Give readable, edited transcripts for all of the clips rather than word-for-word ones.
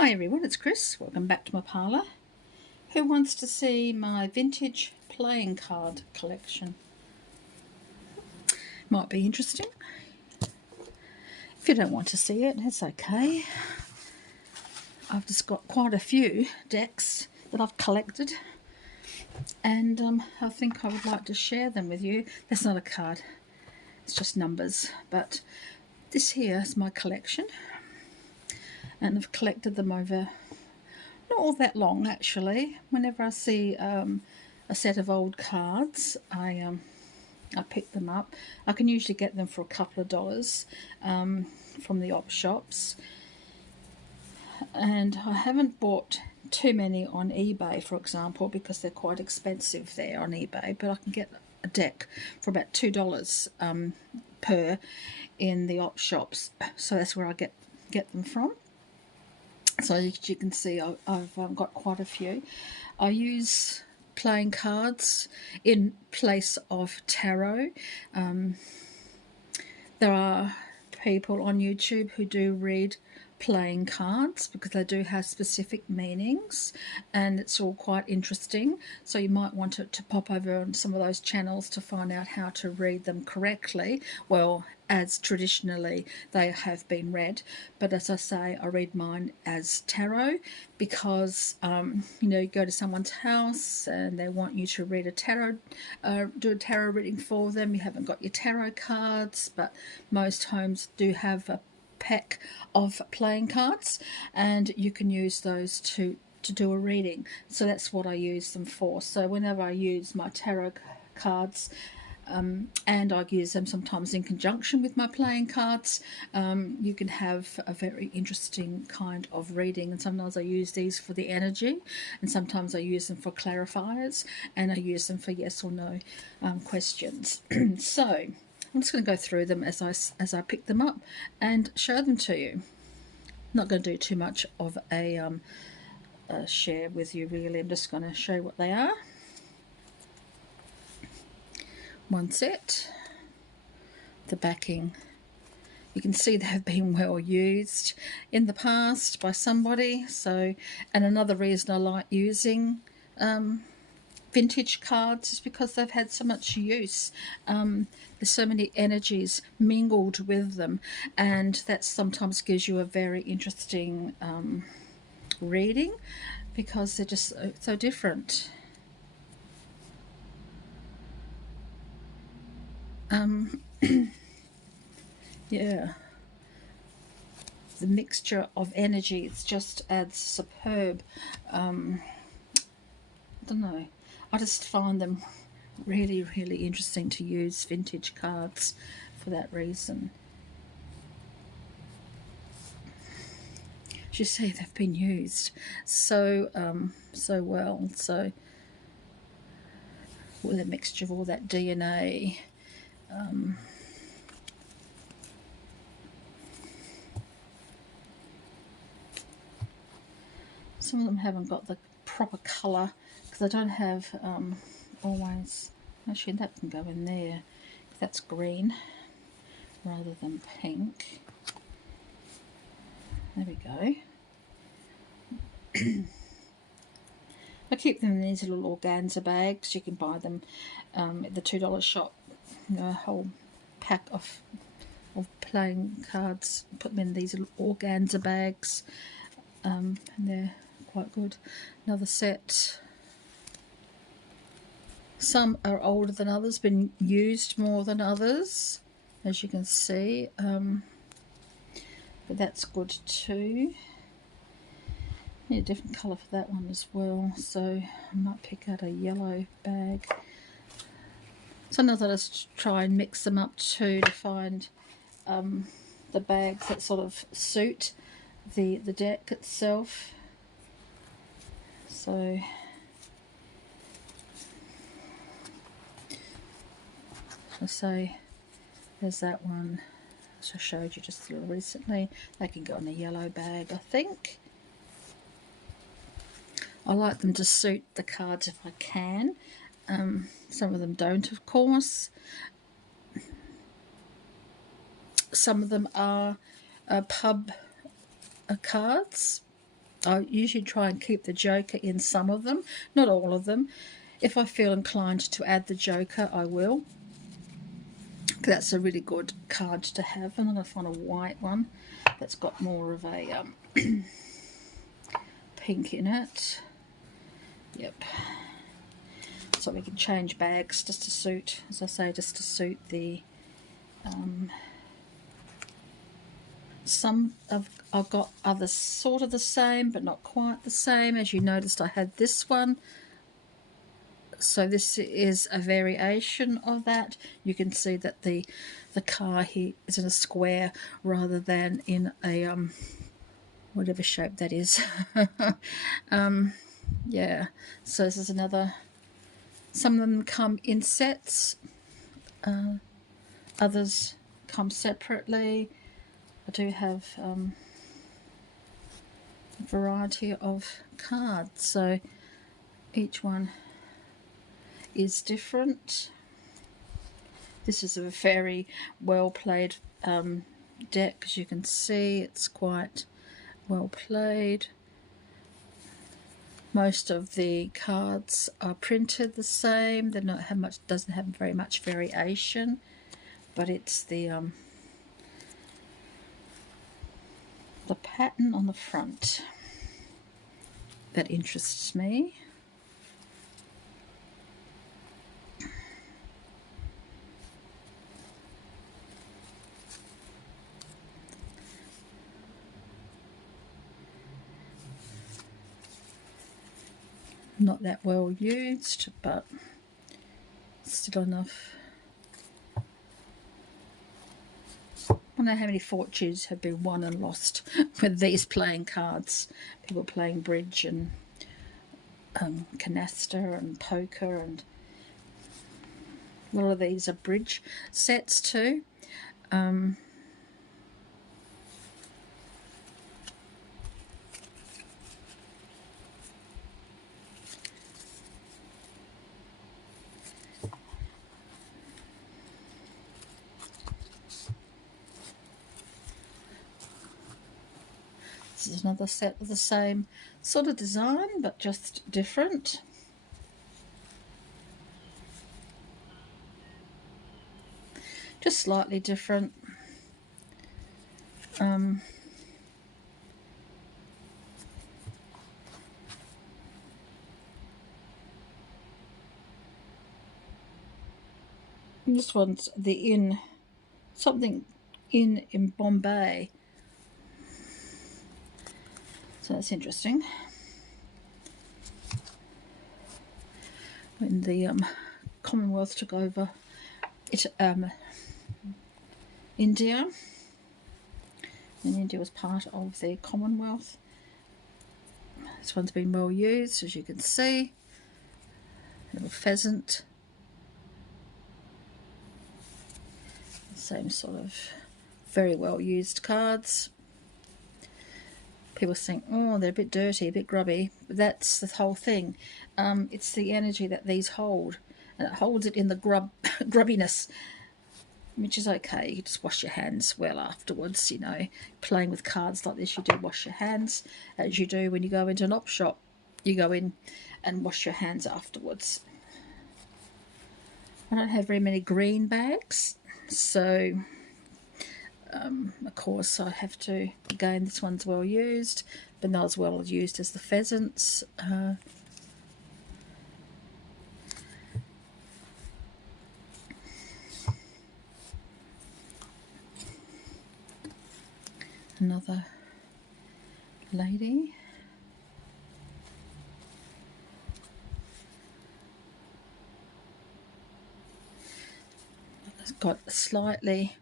Hi everyone, it's Chris. Welcome back to my parlour. Who wants to see my vintage playing card collection? Might be interesting. If you don't want to see it, it's okay. I've just got quite a few decks that I've collected, and I think I would like to share them with you. That's not a card, it's just numbers, but this here is my collection, and I've collected them over not all that long actually. Whenever I see a set of old cards, I pick them up. I can usually get them for a couple of dollars from the op shops, and I haven't bought too many on eBay, for example, because they're quite expensive there on eBay, but I can get a deck for about $2 per in the op shops, so that's where I get them from. So as you can see, I've got quite a few. I use playing cards in place of tarot. There are people on YouTube who do read playing cards because they do have specific meanings, and it's all quite interesting, so you might want to pop over on some of those channels to find out how to read them correctly, well, as traditionally they have been read. But as I say, I read mine as tarot because you go to someone's house and they want you to read a tarot, do a tarot reading for them. You haven't got your tarot cards, but most homes do have a pack of playing cards, and you can use those to do a reading. So that's what I use them for. So whenever I use my tarot cards, and I use them sometimes in conjunction with my playing cards, you can have a very interesting kind of reading. And sometimes I use these for the energy, and sometimes I use them for clarifiers, and I use them for yes or no questions. So I'm just going to go through them as I pick them up and show them to you. Not going to do too much of a share with you really. I'm just going to show you what they are. One set, the backing. You can see they have been well used in the past by somebody. So, and another reason I like using vintage cards is because they've had so much use. There's so many energies mingled with them, and that sometimes gives you a very interesting reading because they're just so different. Yeah, the mixture of energies just adds superb. I don't know, I just find them really interesting to use vintage cards for that reason. As you see, they've been used so well, so with a mixture of all that DNA. Some of them haven't got the proper colour because I don't have always. Actually, that can go in there. That's green rather than pink. There we go. I keep them in these little organza bags. You can buy them at the $2 shop. A whole pack of playing cards. Put them in these little organza bags, and they're quite good. Another set. Some are older than others, been used more than others, as you can see, but that's good too. Need a different colour for that one as well, so I might pick out a yellow bag. Sometimes I just try and mix them up too to find the bags that sort of suit the deck itself. So I say there's that one which I showed you just a little recently. They can go in a yellow bag, I think. I like them to suit the cards if I can. Some of them don't, of course. Some of them are pub cards, I usually try and keep the Joker in some of them, not all of them. If I feel inclined to add the Joker, I will. That's a really good card to have. And I'm going to find a white one that's got more of a pink in it. Yep. So we can change bags just to suit, as I say, just to suit the some I've got others sort of the same but not quite the same. As you noticed, I had this one, so this is a variation of that. You can see that the car here is in a square rather than in a whatever shape that is. Yeah, so this is another. Some of them come in sets, others come separately. I do have a variety of cards, so each one is different. This is a very well played deck, as you can see. It's quite well played. Most of the cards are printed the same. They're not have much, doesn't have very much variation, but it's the pattern on the front that interests me. Not that well used, but still enough. I don't know how many fortunes have been won and lost with these playing cards. People playing bridge and canasta and poker, and a lot of these are bridge sets too. This is another set with the same sort of design, but just different. Just slightly different. This one's the inn, something in Bombay. So that's interesting. When the Commonwealth took over India, and India was part of the Commonwealth. This one's been well used, as you can see. Little pheasant. Same sort of very well used cards. People think, oh, they're a bit dirty, a bit grubby, but that's the whole thing. It's the energy that these hold, and it holds it in the grubbiness, which is okay. You just wash your hands well afterwards. You know, playing with cards like this, you do wash your hands, as you do when you go into an op shop. You go in and wash your hands afterwards. I don't have very many green bags, so of course I have to, again, this one's well used, but not as well used as the pheasants. Another lady. It's got a slightly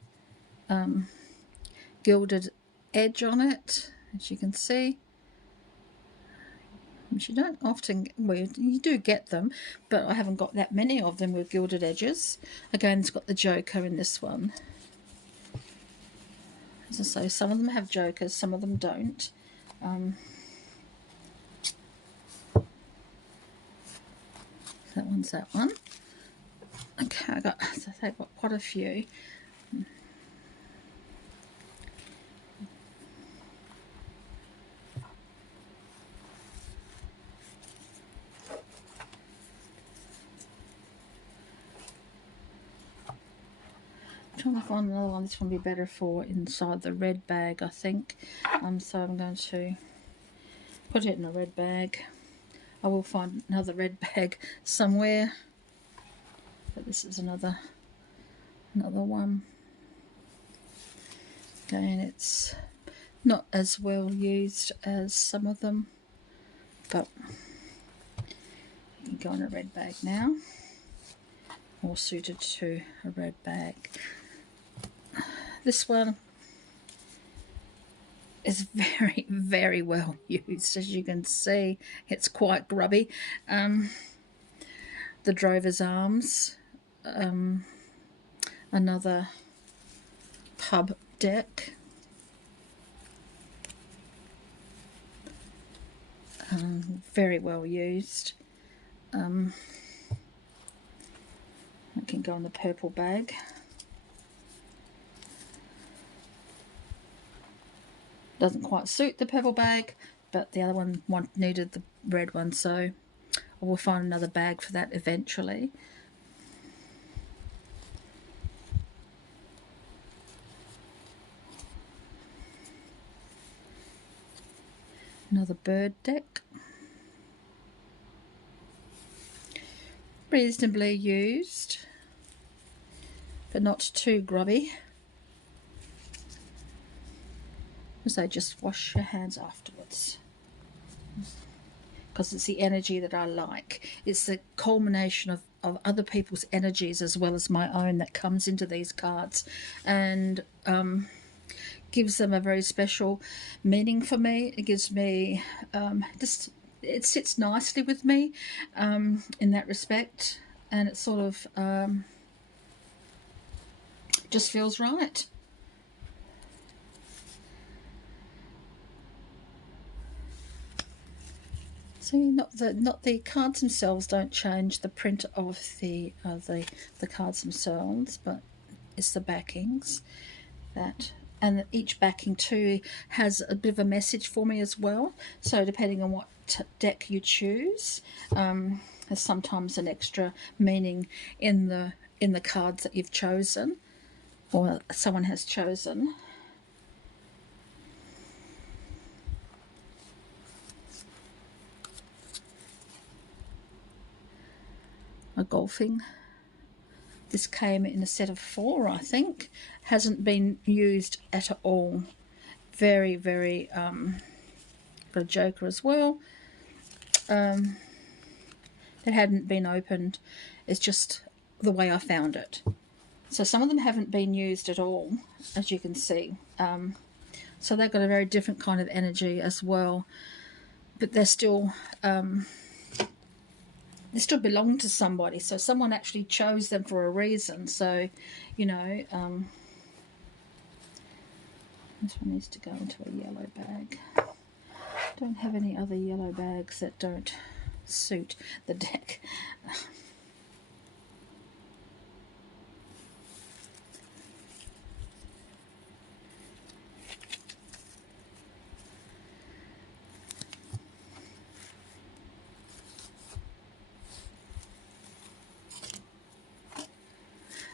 gilded edge on it, as you can see. Which you don't often, well, you do get them, but I haven't got that many of them with gilded edges. Again, it's got the Joker in this one. As I say, some of them have Jokers, some of them don't. That one's that one. Okay, I've got quite a few. trying to find another one. This one would be better for inside the red bag, I think. So I'm going to put it in a red bag. I will find another red bag somewhere, but this is another one. Again, it's not as well used as some of them, but you can go in a red bag now, more suited to a red bag. This one is very, very well used. As you can see, it's quite grubby. The Drover's Arms, another pub deck. Very well used. It can go in the purple bag. Doesn't quite suit the purple bag, but the other one needed the red one, so I will find another bag for that eventually. Another bird deck. Reasonably used, but not too grubby. So just wash your hands afterwards, because it's the energy that I like. It's the culmination of other people's energies as well as my own that comes into these cards, and gives them a very special meaning for me. It gives me it sits nicely with me in that respect, and it sort of just feels right. See, not the cards themselves don't change the print of the cards themselves, but it's the backings that, and each backing too has a bit of a message for me as well. So depending on what deck you choose, there's sometimes an extra meaning in the cards that you've chosen or someone has chosen. A golfing. This came in a set of 4, I think. Hasn't been used at all. Very, very, got a joker as well. It hadn't been opened. It's just the way I found it. So some of them haven't been used at all, as you can see. So they've got a very different kind of energy as well. But they're still... they still belong to somebody, so someone actually chose them for a reason. So, you know, this one needs to go into a yellow bag. Don't have any other yellow bags that don't suit the deck.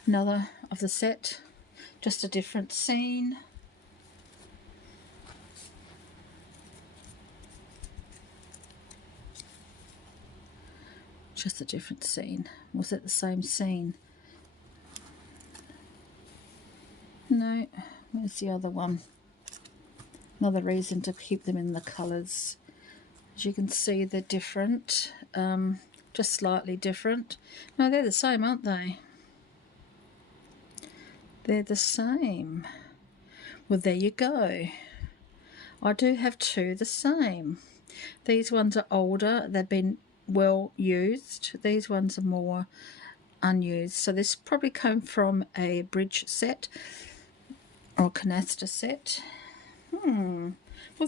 Another of the set, just a different scene. Just a different scene. Was it the same scene? No. Where's the other one? Another reason to keep them in the colours. As you can see, they're different. Just slightly different. No, they're the same, aren't they? They're the same. Well, there you go. I do have 2 the same. These ones are older. They've been well used. These ones are more unused. So this probably came from a bridge set or canister set. Well,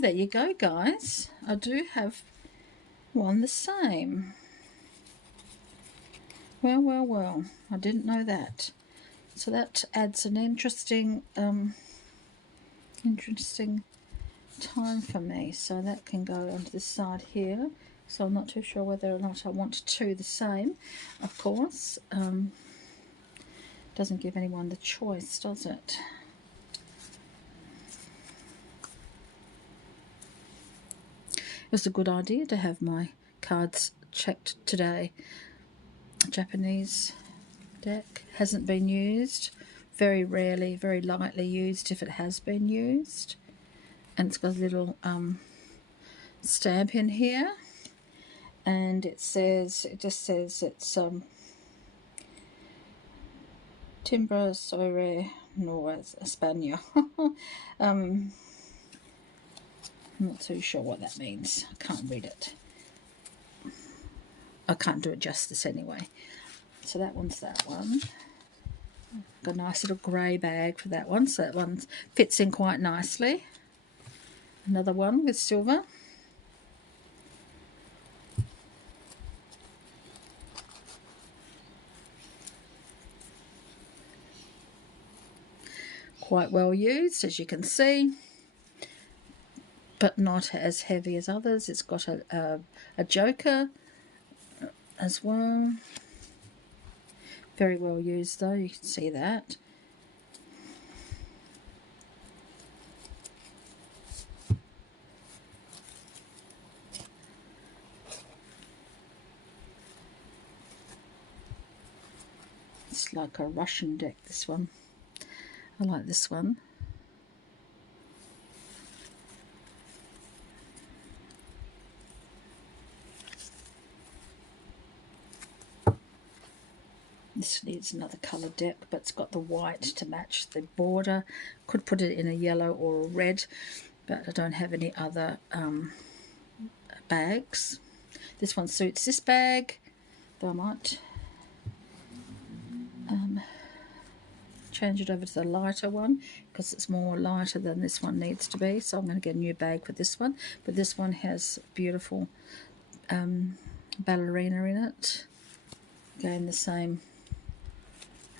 there you go, guys. I do have one the same. Well, well, well. I didn't know that. So that adds an interesting time for me. So that can go onto this side here. So I'm not too sure whether or not I want 2 the same, of course. Doesn't give anyone the choice, does it? It was a good idea to have my cards checked today. Japanese deck hasn't been used. Very rarely, very lightly used if it has been used. And it's got a little stamp in here. And it just says it's Timbre sobre Nueva España. I'm not too sure what that means. I can't read it. I can't do it justice anyway. So that one's that one. Got a nice little grey bag for that one. So that one fits in quite nicely. Another one with silver. Quite well used, as you can see, but not as heavy as others. It's got a joker as well. Very well used though, you can see that. It's like a Russian deck, this one. I like this one. This needs another colour deck, but it's got the white to match the border. Could put it in a yellow or a red, but I don't have any other bags. This one suits this bag, though I might change it over to the lighter one because it's more lighter than this one needs to be. So I'm going to get a new bag for this one, but this one has beautiful ballerina in it. Again, the same,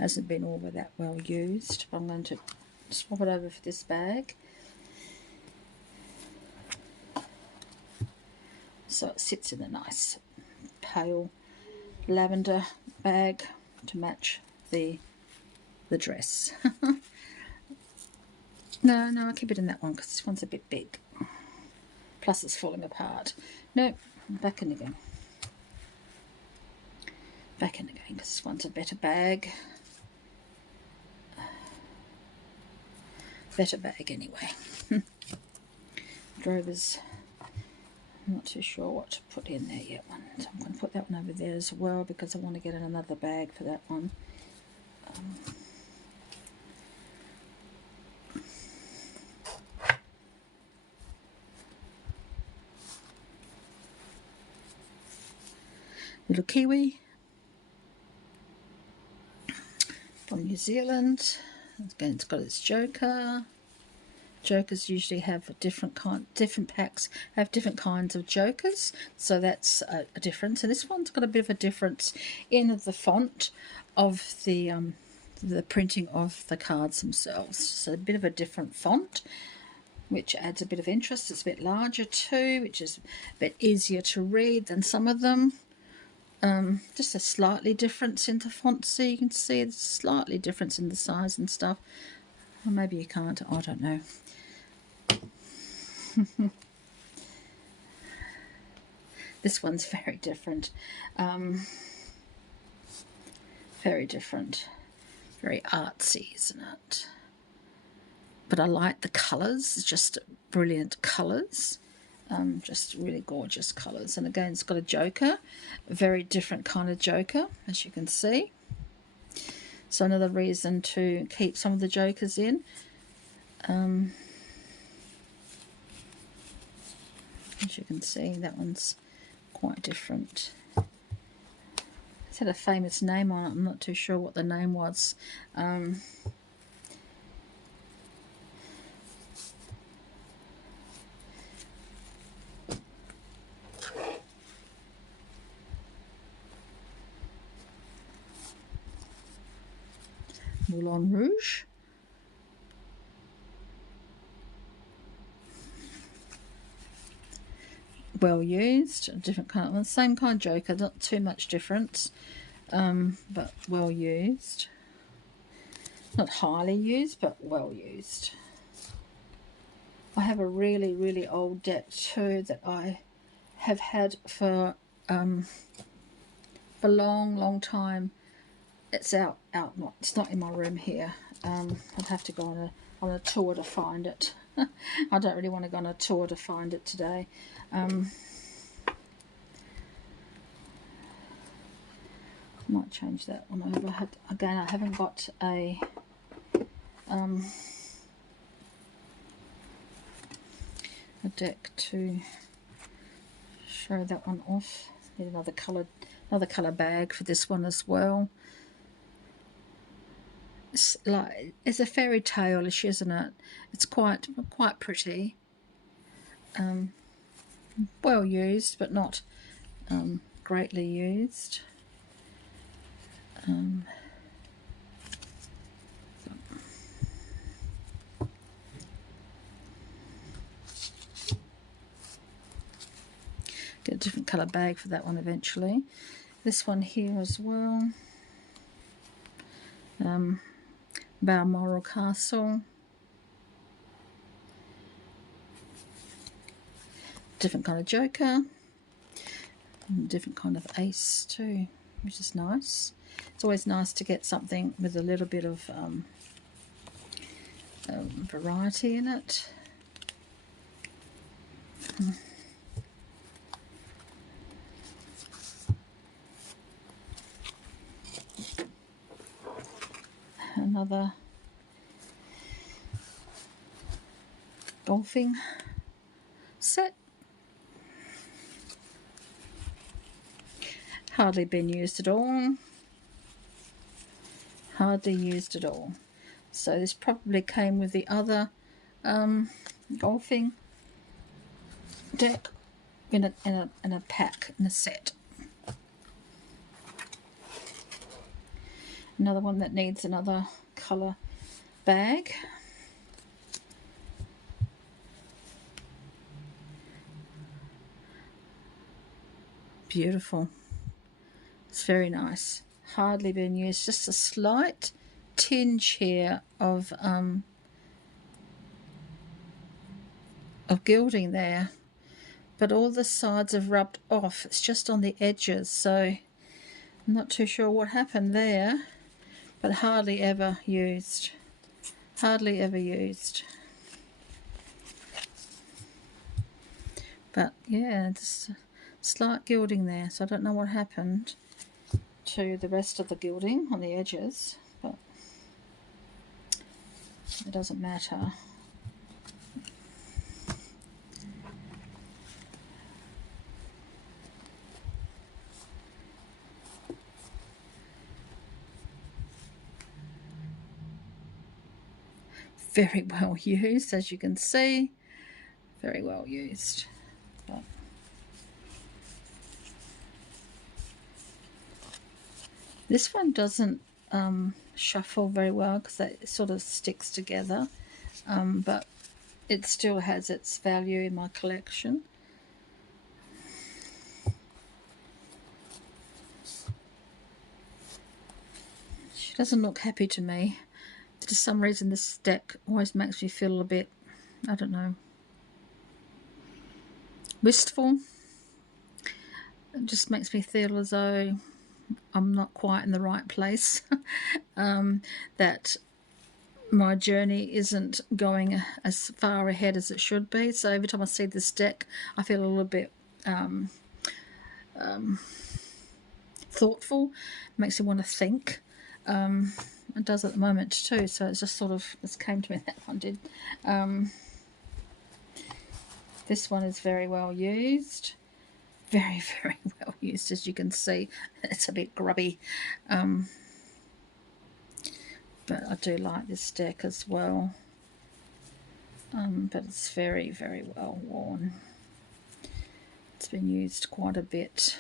hasn't been all that well used, but I'm going to swap it over for this bag. So it sits in a nice pale lavender bag to match the dress. No, I'll keep it in that one because this one's a bit big. Plus it's falling apart. No, back in again. Back in again because this one's a better bag. Better bag anyway. Drovers, I'm not too sure what to put in there yet. So I'm going to put that one over there as well because I want to get another bag for that one. Little kiwi from New Zealand. Again, it's got its joker. Jokers usually have different packs have different kinds of jokers, so that's a difference. And this one's got a bit of a difference in the font of the printing of the cards themselves. So a bit of a different font, which adds a bit of interest. It's a bit larger too, which is a bit easier to read than some of them. Just a slightly difference in the font, so you can see it's slightly difference in the size and stuff. Or maybe you can't, I don't know. This one's very different. Very different. Very artsy, isn't it? But I like the colours, just brilliant colours. Just really gorgeous colours. And again, it's got a joker, a very different kind of joker, as you can see. So another reason to keep some of the jokers in. As you can see, that one's quite different. It's had a famous name on it. I'm not too sure what the name was. Moulin Rouge. Well used, a different kind, same kind of joker, not too much difference, but well used. not highly used, but well used. I have a really, really old deck too that I have had for a long, long time. It's it's not in my room here. I'd have to go on a tour to find it. I don't really want to go on a tour to find it today. I might change that one over. Again, I haven't got a deck to show that one off. Need another colour bag for this one as well. It's a fairy tale-ish, isn't it? It's quite pretty. Well used, but not greatly used. Get a different colour bag for that one eventually. This one here as well. Balmoral Castle. Different kind of joker. Different kind of ace too, which is nice. It's always nice to get something with a little bit of variety in it. Another golfing set. Hardly been used at all. Hardly used at all. So this probably came with the other golfing deck in a pack, in a set. Another one that needs another colour bag. Beautiful. It's very nice. Hardly been used. Just a slight tinge here of gilding there, but all the sides have rubbed off. It's just on the edges, so I'm not too sure what happened there, but hardly ever used. Hardly ever used. But yeah, just slight gilding there, so I don't know what happened to the rest of the gilding on the edges, but it doesn't matter. Very well used, as you can see. Very well used. But this one doesn't shuffle very well because it sort of sticks together, but it still has its value in my collection. She doesn't look happy to me. For some reason this deck always makes me feel a bit, I don't know, wistful. It just makes me feel as though I'm not quite in the right place. That my journey isn't going as far ahead as it should be. So every time I see this deck, I feel a little bit thoughtful. It makes me want to think. It does at the moment too, so it's just sort of, this came to me, that one did. This one is very well used. Very, very well used, as you can see. It's a bit grubby. But I do like this deck as well. But it's very, very well worn. It's been used quite a bit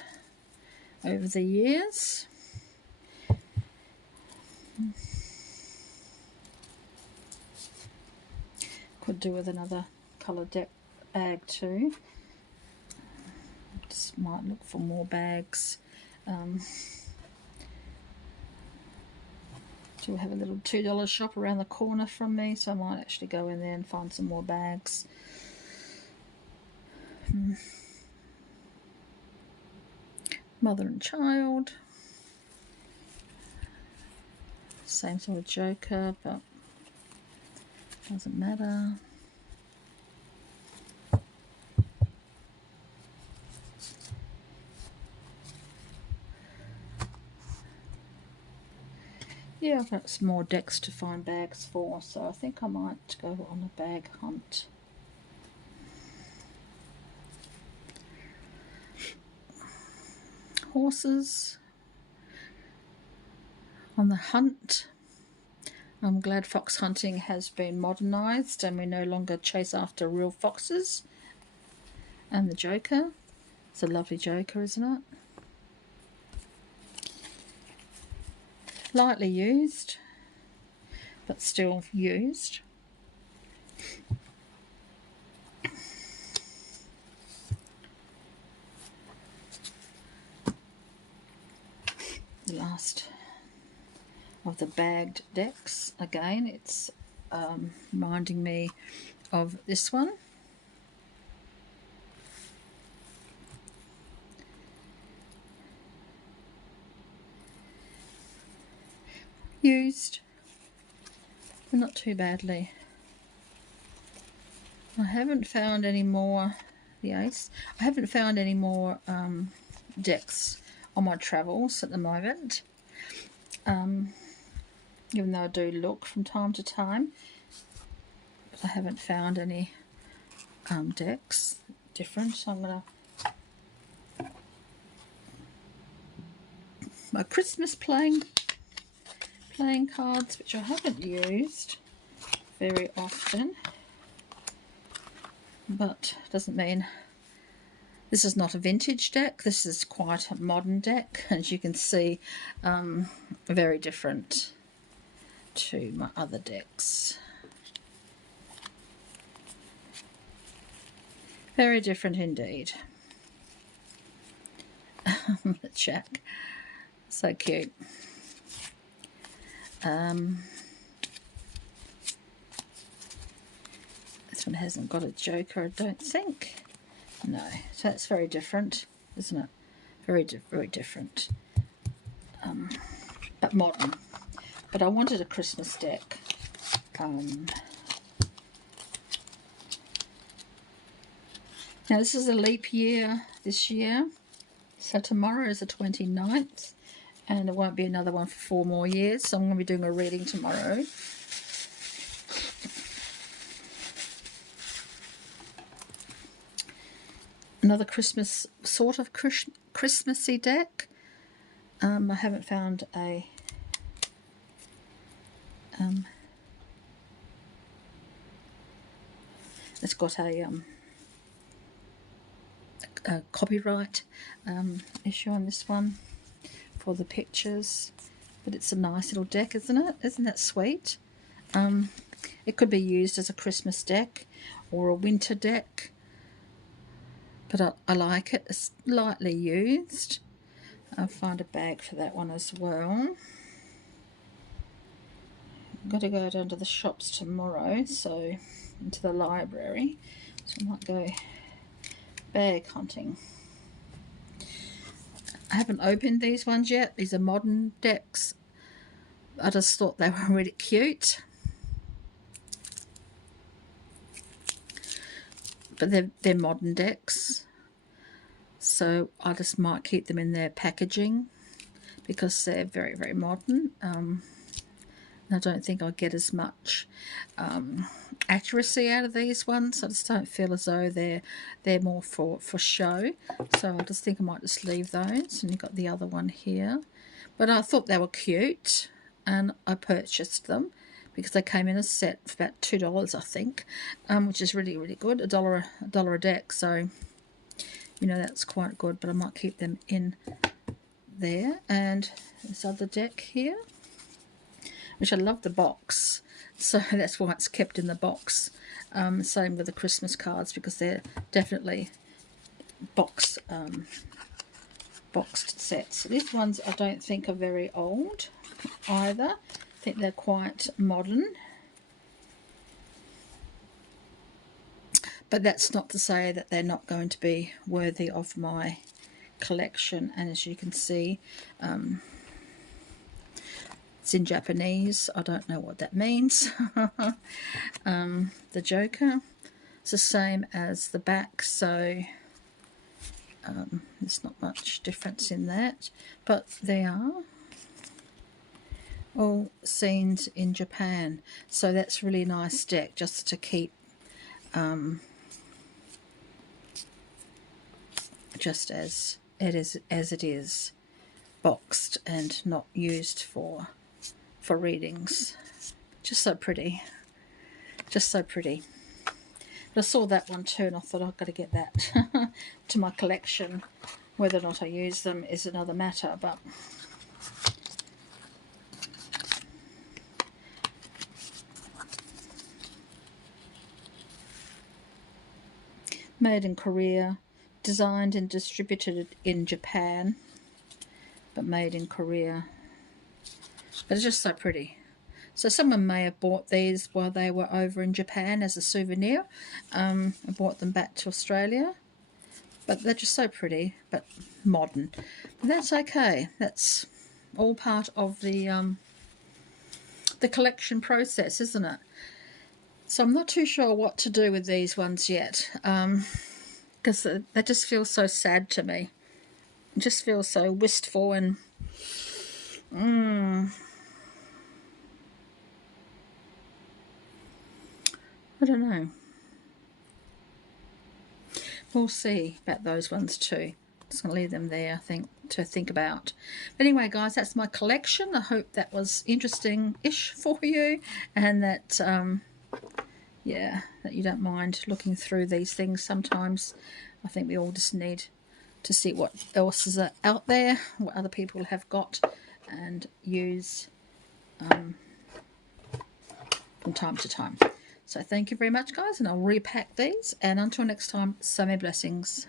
over the years. Could do with another colour deck bag too. Just might look for more bags Do have a little $2 shop around the corner from me, so I might actually go in there and find some more bags. Mother and child. Same sort of joker, but doesn't matter. Yeah, I've got some more decks to find bags for, so I think I might go on a bag hunt. Horses on the hunt. I'm glad fox hunting has been modernised and we no longer chase after real foxes. And the joker. It's a lovely joker, isn't it? Lightly used, but still used. The last of the bagged decks. Again, it's reminding me of this one. Used, but not too badly. I haven't found any more, the ace, I haven't found any more decks on my travels at the moment, even though I do look from time to time, but I haven't found any decks different. So I'm going to, my Christmas playing cards, which I haven't used very often, but doesn't mean this is not a vintage deck. This is quite a modern deck, as you can see, very different to my other decks. Very different indeed. The Jack, so cute. This one hasn't got a joker, I don't think. No, so that's very different, isn't it? Very different, but modern. But I wanted a Christmas deck. Now this is a leap year this year, so tomorrow is the 29th. And there won't be another one for 4 more years, so I'm going to be doing a reading tomorrow. Another Christmas, sort of Christmassy deck. I haven't found a it's got a copyright issue on this one for the pictures, but it's a nice little deck, isn't it? Isn't that sweet? It could be used as a Christmas deck or a winter deck, but I like it. It's lightly used. I'll find a bag for that one as well. I've got to go down to the shops tomorrow, so into the library, so I might go bag hunting. I haven't opened these ones yet. These are modern decks. I just thought they were really cute. But they're modern decks. So I just might keep them in their packaging because they're very, very modern. I don't think I'll get as much accuracy out of these ones. I just don't feel as though they're more for show. So I just think I might just leave those. And you've got the other one here. But I thought they were cute and I purchased them because they came in a set for about $2, I think, which is really, really good. A dollar a deck. So, you know, that's quite good. But I might keep them in there. And this other deck here, which I love the box, so that's why it's kept in the box. Same with the Christmas cards because they're definitely boxed sets. These ones I don't think are very old either. think they're quite modern. But that's not to say that they're not going to be worthy of my collection. And as you can see, it's in Japanese. I don't know what that means. The Joker, it's the same as the back, so there's not much difference in that. But they are all scenes in Japan, so that's a really nice deck just to keep just as it is boxed and not used for readings. Just so pretty, just so pretty. But I saw that one too and I thought I've got to get that to my collection. Whether or not I use them is another matter, but made in Korea, designed and distributed in Japan, but made in Korea. But it's just so pretty. So someone may have bought these while they were over in Japan as a souvenir, and brought them back to Australia. But they're just so pretty, but modern. But that's okay. That's all part of the collection process, isn't it? So I'm not too sure what to do with these ones yet, because they just feel so sad to me. It just feels so wistful and I don't know. We'll see about those ones too. Just going to leave them there, I think, to think about. But anyway, guys, that's my collection. I hope that was interesting-ish for you, and that, yeah, that you don't mind looking through these things sometimes. I think we all just need to see what else is out there, what other people have got, and use from time to time. So thank you very much, guys, and I'll repack these. And until next time, so many blessings.